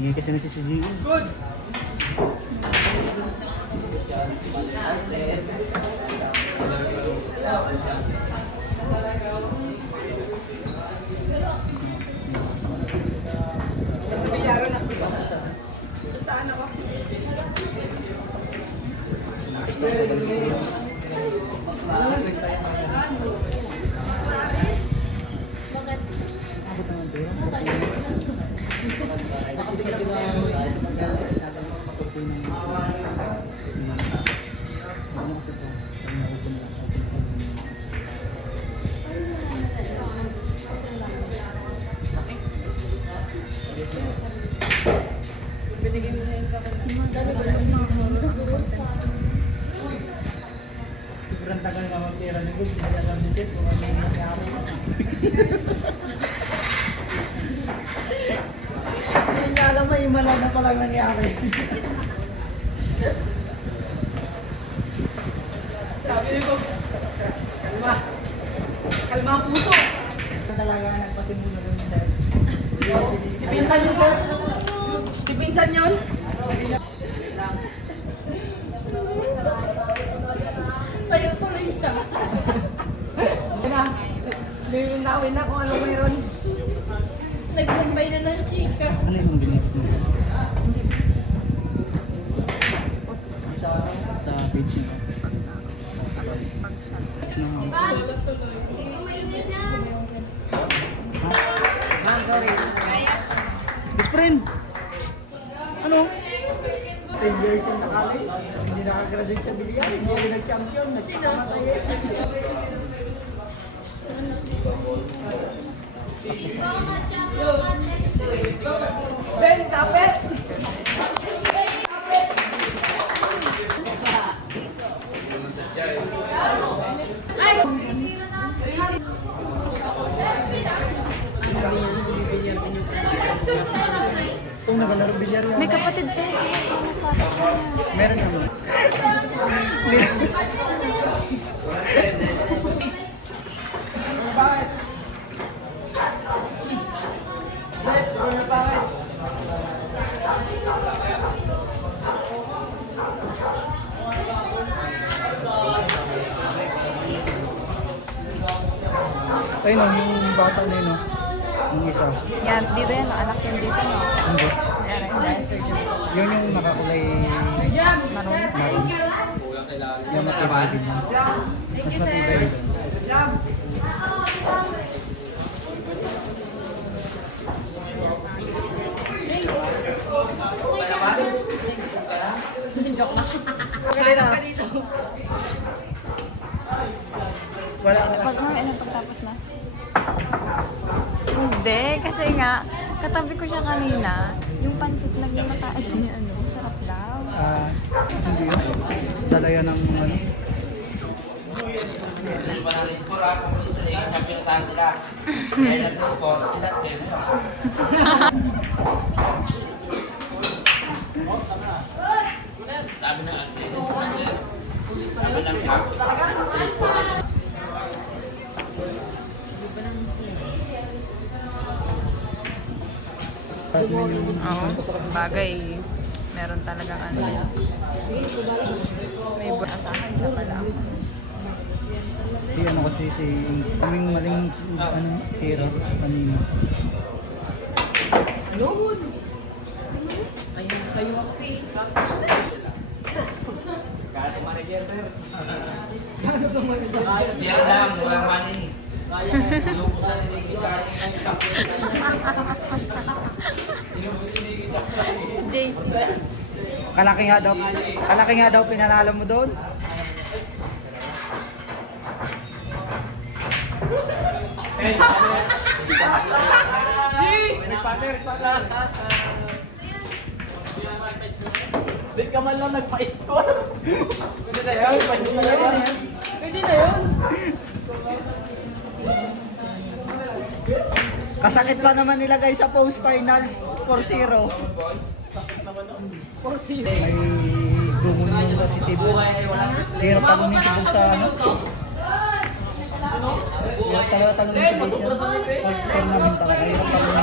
Ingay kasi na si CGO. Good! Basta bilyaro na. Basta ano ko. Binigyan mo na yun sa akin. Sobrang tagal na magtira ni Gub, hindi alam ni Ted kung ano yung nangyari. Hindi niya alam, may imala na palang nangyari. Sabi ni Box, kalma. Kalma ang puso. Talaga nagpasimula nun dahil. Si Pinsan yun, sir. Si Pinsan yun. Tayo tuloy siya. Linawin na kung ano meron. Nagbumbay na ng chika. Ano yung binigit mo? Sa page niyo. Sorry. Best friend! Psst! Ano? 10 years yung nakali. Hindi nakagraduate sa bilyar. Hindi rin nag-champion. Nagpakamatay eh. Ben, kapit! Kung nagalaro bilyar yan. May kapatid pa siya. Mas bata sa kanya. Meron naman. Ayun no, yung bata na yun no. Yung isa. Yan, dito yan. Anak yun dito, no? Hindi. Yan, yung dancer dyan. Yun yung nakakulay Maroon. maroon. Yung matibay din yun. Mas matibay din. Joke lang. Wala ka. Pag pagtapos na? Hindi, kasi nga, katabi ko siya kanina, yung pansit na ginakain niya, ano, sarap daw. Hindi yun. Dala yan ng ano. Sabi ng ate, sabi ng Oo, bagay. Meron talagang ano. May asahan siya pala. Si ano kasi si kaming maling ano tira kanina. Ayun, sa'yo ako. Diyan lang, walang money. Lubos na niligit JC. Kalaki nga daw pinanalo mo doon. Di ka man lang nagpa-store. Pwede na yun. Pwede na yun. Pwede na yun. Kasakit pa naman nilagay sa post finals 4-0. 4-0. May gumun yung si Cebu. Hirap talunin si Cebu sa ano. Hirap talunin si Cebu sa tournament talaga. Hirap talunin